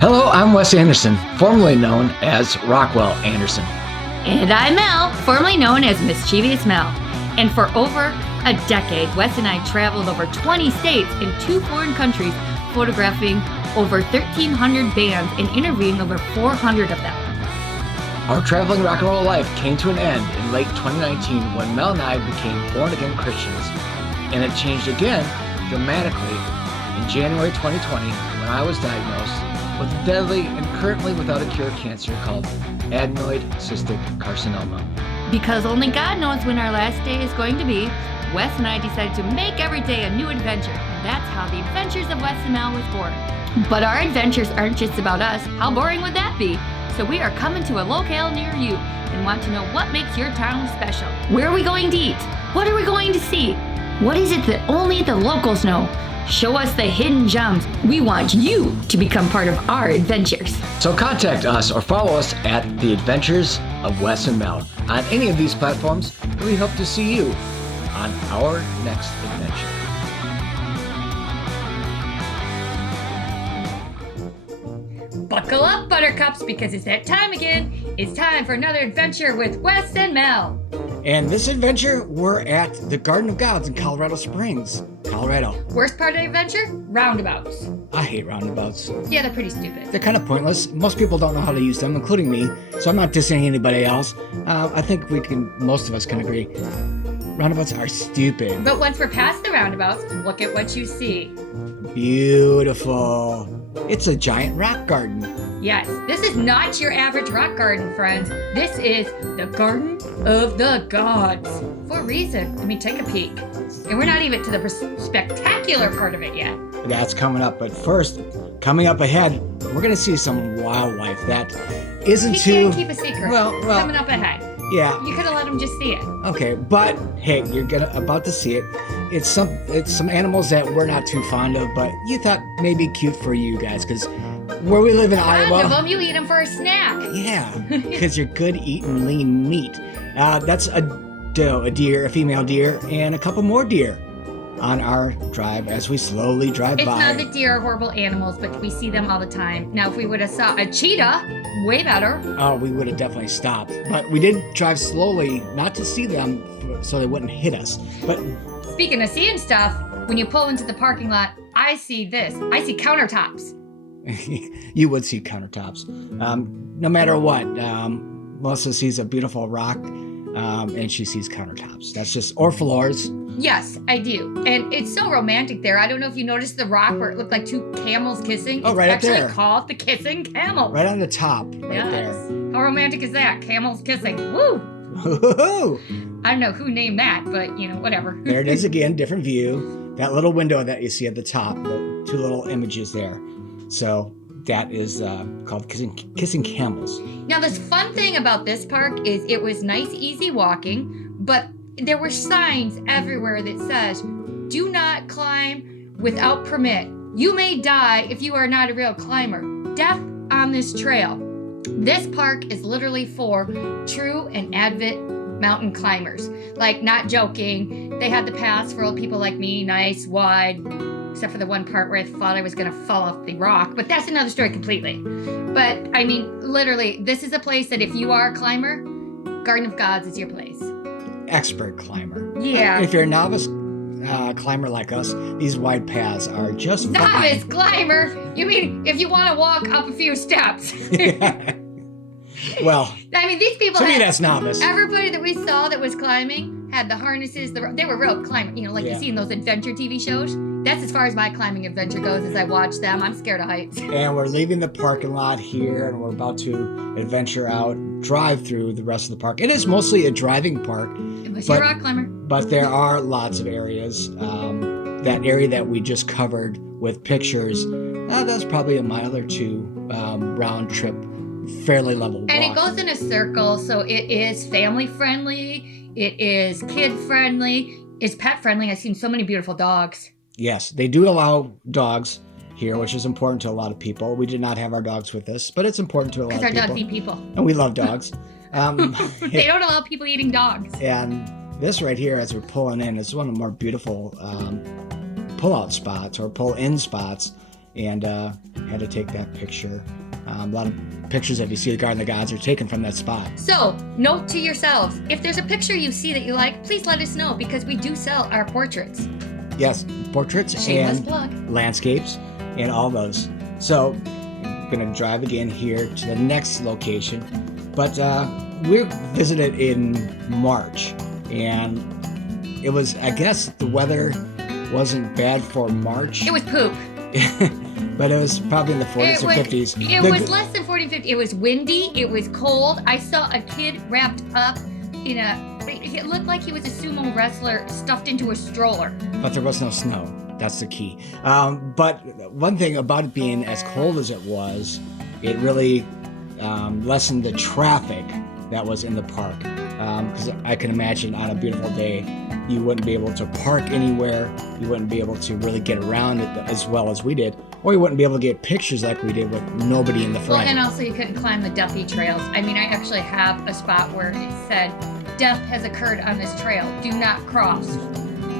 Hello, I'm Wes Anderson, formerly known as Rockwell Anderson. And I'm Mel, formerly known as Mischievous Mel. And for over a decade, Wes and I traveled over 20 states and 2 foreign countries, photographing over 1,300 bands and interviewing over 400 of them. Our traveling rock and roll life came to an end in late 2019 when Mel and I became born-again Christians, and it changed again dramatically in January 2020 when I was diagnosed with a deadly and currently without a cure cancer called adenoid cystic carcinoma. Because only God knows when our last day is going to be, Wes and I decided to make every day a new adventure. And that's how the Adventures of Wes and Mel was born. But our adventures aren't just about us. How boring would that be? So we are coming to a locale near you and want to know what makes your town special. Where are we going to eat? What are we going to see? What is it that only the locals know? Show us the hidden gems. We want you to become part of our adventures. So contact us or follow us at The Adventures of Wes and Mel on any of these platforms, and we hope to see you on our next adventure. Buckle up, buttercups, because it's that time again. It's time for another adventure with Wes and Mel. And this adventure, we're at the Garden of Gods in Colorado Springs, Colorado. Worst part of the adventure? Roundabouts. I hate roundabouts. Yeah, they're pretty stupid. They're kind of pointless. Most people don't know how to use them, including me, so I'm not dissing anybody else. I think most of us can agree. Roundabouts are stupid. But once we're past the roundabouts, look at what you see. Beautiful. It's a giant rock garden. Yes, this is not your average rock garden, friends. This is the Garden of the Gods. For a reason. Let me take a peek. And we're not even to the spectacular part of it yet. That's coming up, but first, coming up ahead, we're going to see some wildlife that isn't He too... can't keep a secret. Well, Coming up ahead. Yeah. You could have let him just see it. Okay, but hey, you're about to see it. It's some animals that we're not too fond of, but you thought maybe cute for you guys, because where we live in Iowa. Fond of them, you eat them for a snack. Yeah, because you're good eating lean meat. That's a deer, a female deer, and a couple more deer on our drive as we slowly drive by. It's not that deer are horrible animals, but we see them all the time. Now, if we would have saw a cheetah, way better. Oh, we would have definitely stopped. But we did drive slowly, not to see them, so they wouldn't hit us. But speaking of seeing stuff, when you pull into the parking lot, I see this. I see countertops. You would see countertops. No matter what, Melissa sees a beautiful rock, and she sees countertops. That's just, or floors. Yes, I do. And it's so romantic there. I don't know if you noticed the rock where it looked like 2 camels kissing. Oh, right up there. It's actually called the Kissing Camel. Right on the top, right yes. there. How romantic is that? Camels kissing. Woo! I don't know who named that, but, whatever. There it is again, different view. That little window that you see at the top, the 2 little images there. So that is called Kissing Camels. Now, this fun thing about this park is it was nice, easy walking, but there were signs everywhere that says, do not climb without permit. You may die if you are not a real climber. Death on this trail. This park is literally for true and avid mountain climbers. Like, not joking, they had the paths for old people like me, nice, wide, except for the one part where I thought I was going to fall off the rock. But that's another story completely. But, I mean, literally, this is a place that if you are a climber, Garden of Gods is your place. Expert climber. Yeah. If you're a novice climber like us, these wide paths are just Novice fine. climber? You mean if you want to walk up a few steps? Well, I mean, these people to me that's novice. Everybody that we saw that was climbing had the harnesses. They were real climbers, like you see in those adventure TV shows. That's as far as my climbing adventure goes as I watch them. I'm scared of heights. And we're leaving the parking lot here, and we're about to adventure out, drive through the rest of the park. It is mostly a driving park. Unless you're a rock climber. But there are lots of areas. That area that we just covered with pictures, that's probably a mile or 2 round trip, fairly level walk. And it goes in a circle, so it is family friendly, it is kid friendly, it's pet friendly. I've seen so many beautiful dogs. Yes, they do allow dogs here, which is important to a lot of people. We did not have our dogs with us, but it's important to a lot of people. Because our dogs eat people. And we love dogs. They don't allow people eating dogs. And this right here, as we're pulling in, is one of the more beautiful pull-out spots or pull-in spots and had to take that picture. A lot of pictures that you see the Garden of the Gods are taken from that spot. So, note to yourselves, if there's a picture you see that you like, please let us know, because we do sell our portraits. Yes, portraits Shameless and plug. landscapes and all those. So, I'm going to drive again here to the next location. But we visited in March, and it was, I guess the weather wasn't bad for March. It was poop. But it was probably in the 40s or 50s. It was less than 40, 50. It was windy. It was cold. I saw a kid wrapped up in it looked like he was a sumo wrestler stuffed into a stroller. But there was no snow. That's the key. But one thing about it being as cold as it was, it really lessened the traffic that was in the park. Because I can imagine on a beautiful day, you wouldn't be able to park anywhere. You wouldn't be able to really get around it as well as we did. Or you wouldn't be able to get pictures like we did with nobody in the front. Well, and also you couldn't climb the Duffy trails. I mean, I actually have a spot where it said, death has occurred on this trail. Do not cross.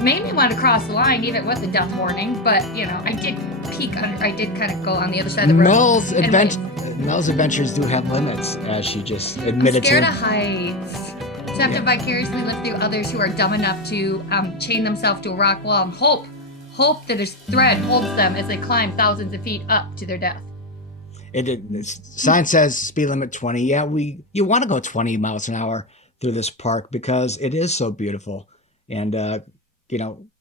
Made me want to cross the line even with the death warning, but, I did peek under, I did kind of go on the other side of the road. Mel's adventures do have limits, as she just admitted I'm scared to. of heights. So I have to vicariously live through others who are dumb enough to chain themselves to a rock wall and hope that a thread holds them as they climb thousands of feet up to their death. Sign says speed limit 20. Yeah, you want to go 20 miles an hour through this park because it is so beautiful. And,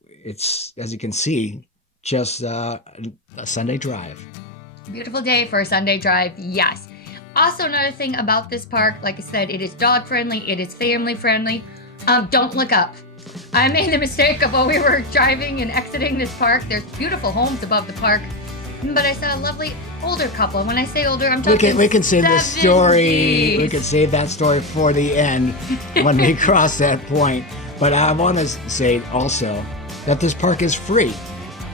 it's, as you can see, just a Sunday drive. Beautiful day for a Sunday drive, yes. Also, another thing about this park, like I said, it is dog friendly, it is family friendly. Don't look up. I made the mistake of while we were driving and exiting this park, there's beautiful homes above the park, but I saw a lovely older couple. And when I say older, I'm talking We can save 70s. this story. We can save that story for the end when we cross that point. But I want to say also that this park is free.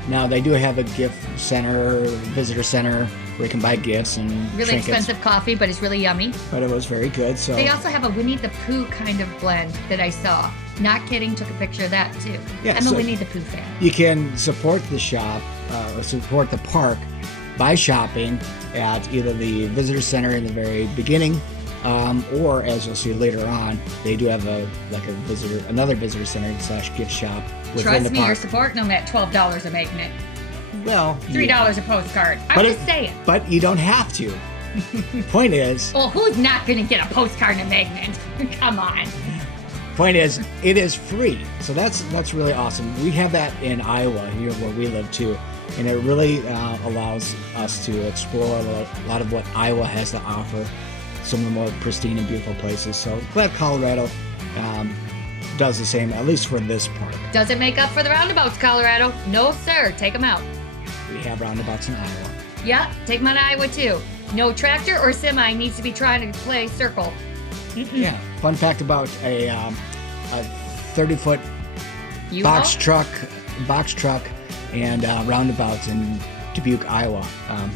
Now, they do have a gift center, visitor center, where you can buy gifts and really trinkets. expensive coffee, but it's really yummy. But it was very good. So They also have a Winnie the Pooh kind of blend that I saw. Not kidding, took a picture of that too. Yeah, I'm so a Winnie the Pooh fan. you can support the shop or support the park by shopping at either the visitor center in the very beginning, or as you'll see later on, they do have another visitor center / gift shop within Trust the me, park. you're supporting them at $12 a magnet. Well, $3 a postcard. I'm just saying. But you don't have to. Point is, Well, who's not going to get a postcard and a magnet? Come on. it is free. So that's really awesome. We have that in Iowa, here where we live too. And it really allows us to explore a lot of what Iowa has to offer, some of the more pristine and beautiful places. So glad Colorado does the same, at least for this park. Does it make up for the roundabouts, Colorado? No, sir. Take them out. We have roundabouts in Iowa. Yep, take them out of Iowa, too. No tractor or semi needs to be trying to play circle. Yeah. Fun fact about a 30-foot box truck and roundabouts in Dubuque, Iowa.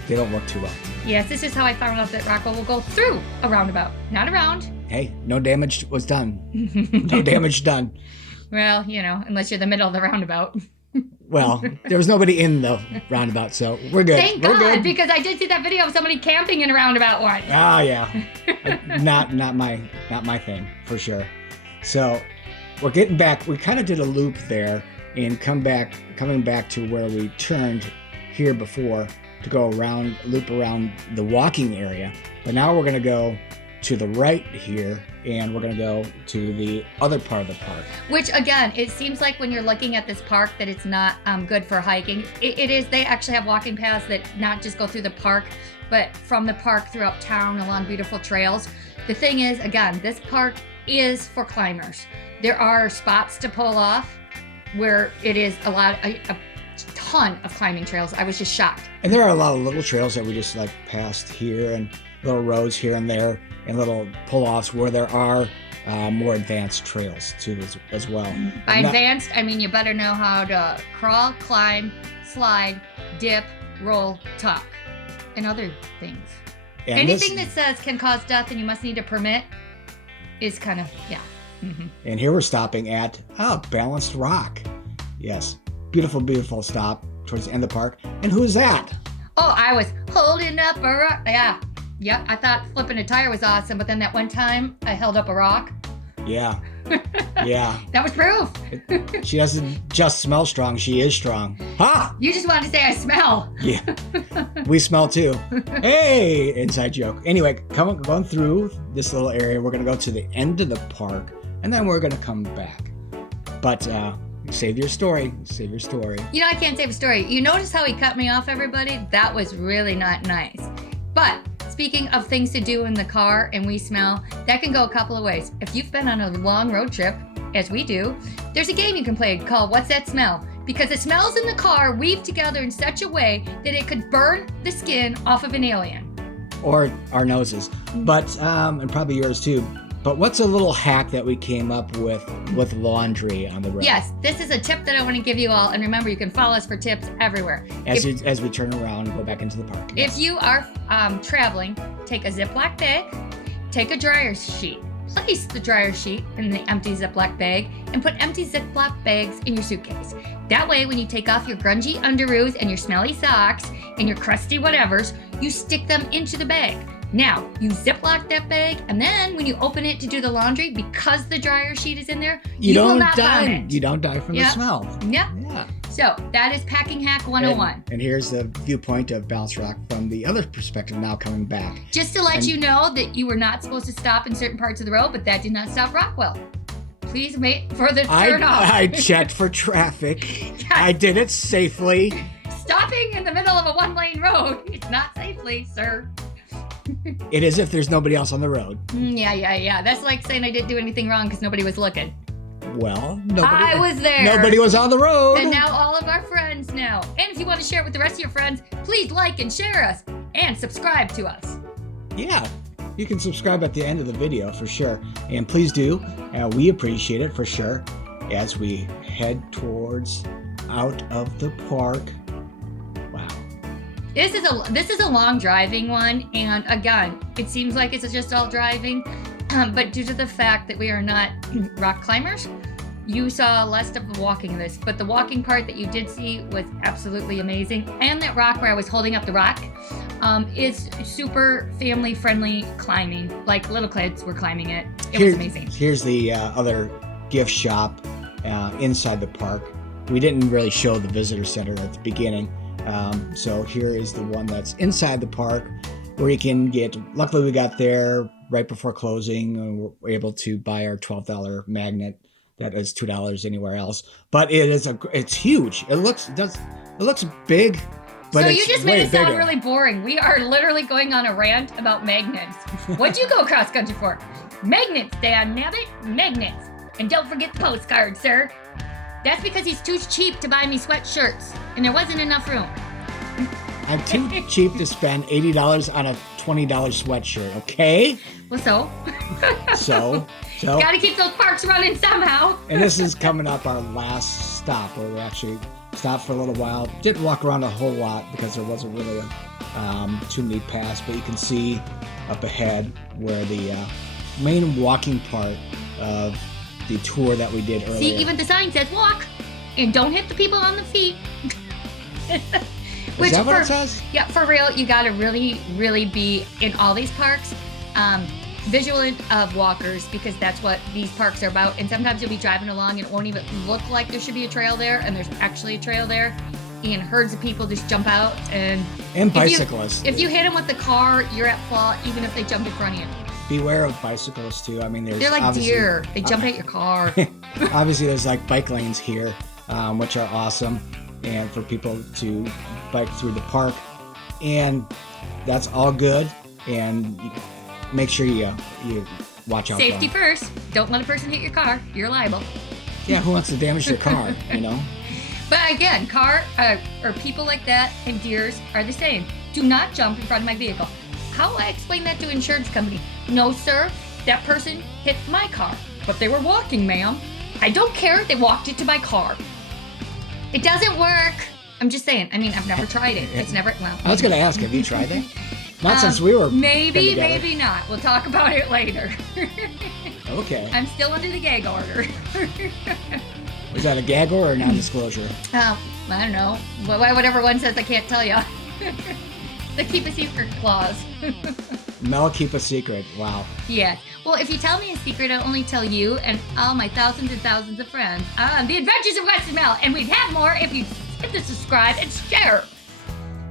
They don't work too well. Yes, this is how I found out that Rockwell will go through a roundabout, not around. Hey, no damage was done. No damage done. Well, unless you're the middle of the roundabout. Well, there was nobody in the roundabout, so we're good. Thank we're God, good. because I did see that video of somebody camping in a roundabout once. Ah, yeah. not my thing, for sure. So we're getting back. We kind of did a loop there and coming back to where we turned here before to go loop around the walking area. But now we're going to go to the right here, and we're going to go to the other part of the park. Which, again, it seems like when you're looking at this park that it's not good for hiking. It is. They actually have walking paths that not just go through the park, but from the park throughout town along beautiful trails. The thing is, again, this park is for climbers. There are spots to pull off where it is a ton of climbing trails. I was just shocked. And there are a lot of little trails that we just passed here, and little roads here and there, and little pull-offs where there are more advanced trails too as well. By advanced, I mean you better know how to crawl, climb, slide, dip, roll, tuck, and other things. And anything that says can cause death and you must need a permit is kind of, yeah. Mm-hmm. And here we're stopping at Balanced Rock. Yes, beautiful, beautiful stop towards the end of the park. And who's that? Oh, I was holding up a rock. Yeah. Yeah, I thought flipping a tire was awesome, but then that one time I held up a rock. Yeah. Yeah. That was proof. She doesn't just smell strong, she is strong. Ha! You just wanted to say I smell. Yeah. We smell too. Hey! Inside joke. Anyway, going through this little area, we're going to go to the end of the park, and then we're going to come back. But save your story. Save your story. You know, I can't save a story. You notice how he cut me off, everybody? That was really not nice. But speaking of things to do in the car and we smell, that can go a couple of ways. If you've been on a long road trip, as we do, there's a game you can play called What's That Smell? Because the smells in the car weave together in such a way that it could burn the skin off of an alien. Or our noses. But, and probably yours too. But what's a little hack that we came up with laundry on the road? Yes, this is a tip that I want to give you all. And remember, you can follow us for tips everywhere. As we turn around and go back into the park. If you are traveling, take a Ziploc bag, take a dryer sheet, place the dryer sheet in the empty Ziploc bag, and put empty Ziploc bags in your suitcase. That way, when you take off your grungy underoos and your smelly socks and your crusty whatevers, you stick them into the bag. Now, you Ziploc that bag, and then when you open it to do the laundry, because the dryer sheet is in there, you will not vomit. You don't die from the smell. Yep. Yeah. So, that is Packing Hack 101. And here's the viewpoint of Bounce Rock from the other perspective now coming back. Just to let you know that you were not supposed to stop in certain parts of the road, but that did not stop Rockwell. Please wait for the turn off. I checked for traffic. Yes. I did it safely. Stopping in the middle of a one-lane road, it's not safely, sir. It is if there's nobody else on the road. Yeah. That's like saying I didn't do anything wrong because nobody was looking. Well, nobody. I was there. Nobody was on the road. And now all of our friends know. And if you want to share it with the rest of your friends, please like and share us and subscribe to us. Yeah, you can subscribe at the end of the video for sure. And please do. We appreciate it for sure as we head towards out of the park. Wow. This is a long driving one, and again, it seems like it's just all driving, but due to the fact that we are not rock climbers, you saw less of the walking of this, but the walking part that you did see was absolutely amazing. And that rock where I was holding up the rock is super family friendly climbing, like little kids were climbing it. It was amazing. Here's the other gift shop inside the park. We didn't really show the visitor center at the beginning. So here is the one that's inside the park where you can get, luckily we got there right before closing and we're able to buy our $12 magnet that is $2 anywhere else. But it's huge. It looks big, but so it's you just made it sound bigger. really boring. We are literally going on a rant about magnets. What'd you go cross country for? Magnets, Dan Nabbit, magnets. And don't forget the postcard, sir. That's because he's too cheap to buy me sweatshirts, and there wasn't enough room. I'm too cheap to spend $80 on a $20 sweatshirt, okay? Well, so? So. Gotta keep those parks running somehow. And this is coming up our last stop, where we actually stopped for a little while. Didn't walk around a whole lot because there wasn't really too many paths, but you can see up ahead where the main walking part of the tour that we did earlier. See, even the sign says walk, and don't hit the people on the feet. Is that what it says? Yeah, for real, you gotta really, really be in all these parks vigilant of walkers, because that's what these parks are about. And sometimes you'll be driving along and it won't even look like there should be a trail there, and there's actually a trail there, and herds of people just jump out. And bicyclists. If you hit them with the car, you're at fault, even if they jump in front of you. Beware of bicyclists too. I mean, they're like deer. They jump at your car. Obviously, there's like bike lanes here, which are awesome, and for people to bike through the park, and that's all good. And make sure you watch out. Safety first. Don't let a person hit your car. You're liable. Yeah, who wants to damage their car? You know. But again, or people like that and deers are the same. Do not jump in front of my vehicle. How will I explain that to an insurance company? No, sir, that person hit my car, but they were walking, ma'am. I don't care if they walked into my car. It doesn't work. I'm just saying. I mean, I've never tried it. It's never, well. I was going to ask, have you tried that? Not since we were Maybe, maybe not. We'll talk about it later. Okay. I'm still under the gag order. Was that a gag order or non-disclosure? I don't know. Whatever one says, I can't tell you. The keep a secret clause. Mel, keep a secret. Wow. Yeah. Well, if you tell me a secret, I'll only tell you and all my thousands and thousands of friends on The Adventures of Wes Mel. And we'd have more if you hit the subscribe and share.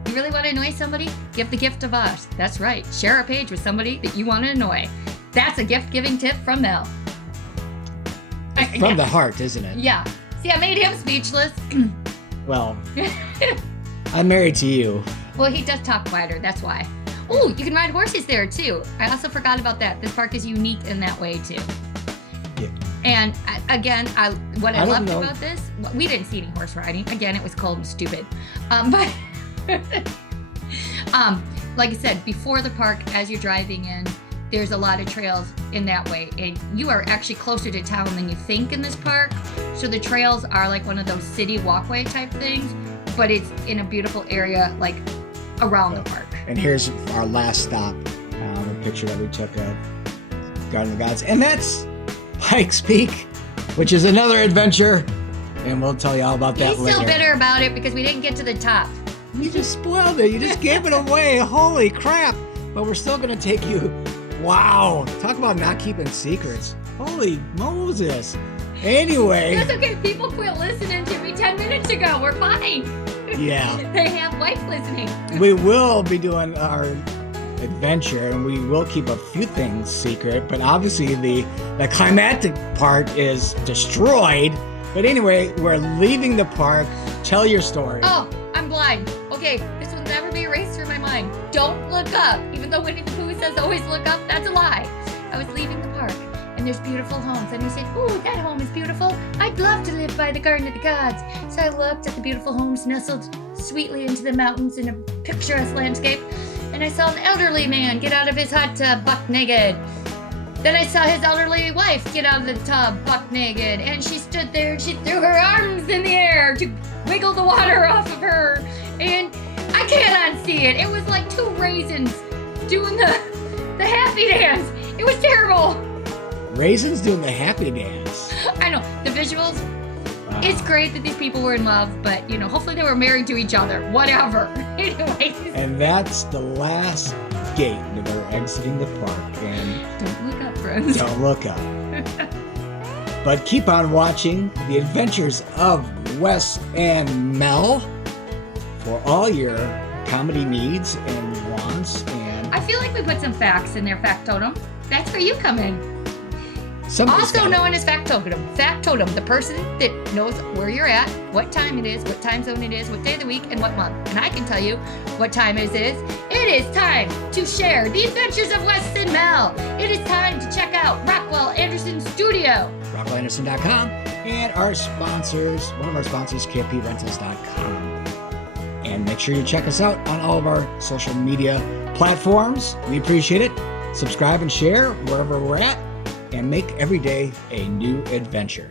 You really want to annoy somebody? Give the gift of us. That's right. Share a page with somebody that you want to annoy. That's a gift-giving tip from Mel. From the heart, isn't it? Yeah. See, I made him speechless. Well, I'm married to you. Well, he does talk quieter. That's why. Oh, you can ride horses there, too. I also forgot about that. This park is unique in that way, too. Yeah. And again, what I loved know. about this, we didn't see any horse riding. Again, it was cold and stupid. But like I said, before the park, as you're driving in, there's a lot of trails in that way. And you are actually closer to town than you think in this park. So the trails are like one of those city walkway type things, but it's in a beautiful area, like around the park. And here's our last stop, a picture that we took of Garden of the Gods. And that's Pikes Peak, which is another adventure. And we'll tell you all about that He's later. still bitter about it because we didn't get to the top. You just spoiled it. You just gave it away. Holy crap. But we're still going to take you. Wow. Talk about not keeping secrets. Holy Moses. Anyway. That's okay. People quit listening to me 10 minutes ago. We're fine. Yeah. They have wife listening. We will be doing our adventure and we will keep a few things secret, but obviously the climatic part is destroyed. But anyway, we're leaving the park. Tell your story. Oh, I'm blind. Okay, this will never be erased from my mind. Don't look up. Even though Winnie the Pooh says always look up, that's a lie. I was leaving the park and there's beautiful homes. And he said, ooh, that home is beautiful. I'd love to live by the Garden of the Gods. So I looked at the beautiful homes nestled sweetly into the mountains in a picturesque landscape. And I saw an elderly man get out of his hot tub buck naked. Then I saw his elderly wife get out of the tub buck naked. And she stood there and she threw her arms in the air to wiggle the water off of her. And I can't unsee it. It was like two raisins doing the happy dance. It was terrible. Raisins doing the happy dance. I know, the visuals. Wow. It's great that these people were in love, but hopefully they were married to each other. Whatever. Anyways. And that's the last gate that we're exiting the park. And Don't look up, friends. don't look up. But keep on watching The Adventures of Wes and Mel for all your comedy needs and wants. And I feel like we put some facts in there, Factotum. That's where you come in. somebody's Also gotta- known as Factotum. Factotum, the person that knows where you're at, what time it is, what time zone it is, what day of the week, and what month. And I can tell you what time it is. It is time to share The Adventures of Wes and Mel. It is time to check out Rockwell Anderson Studio. RockwellAnderson.com and our sponsors, one of our sponsors, KPRentals.com. And make sure you check us out on all of our social media platforms. We appreciate it. Subscribe and share wherever we're at, and make every day a new adventure.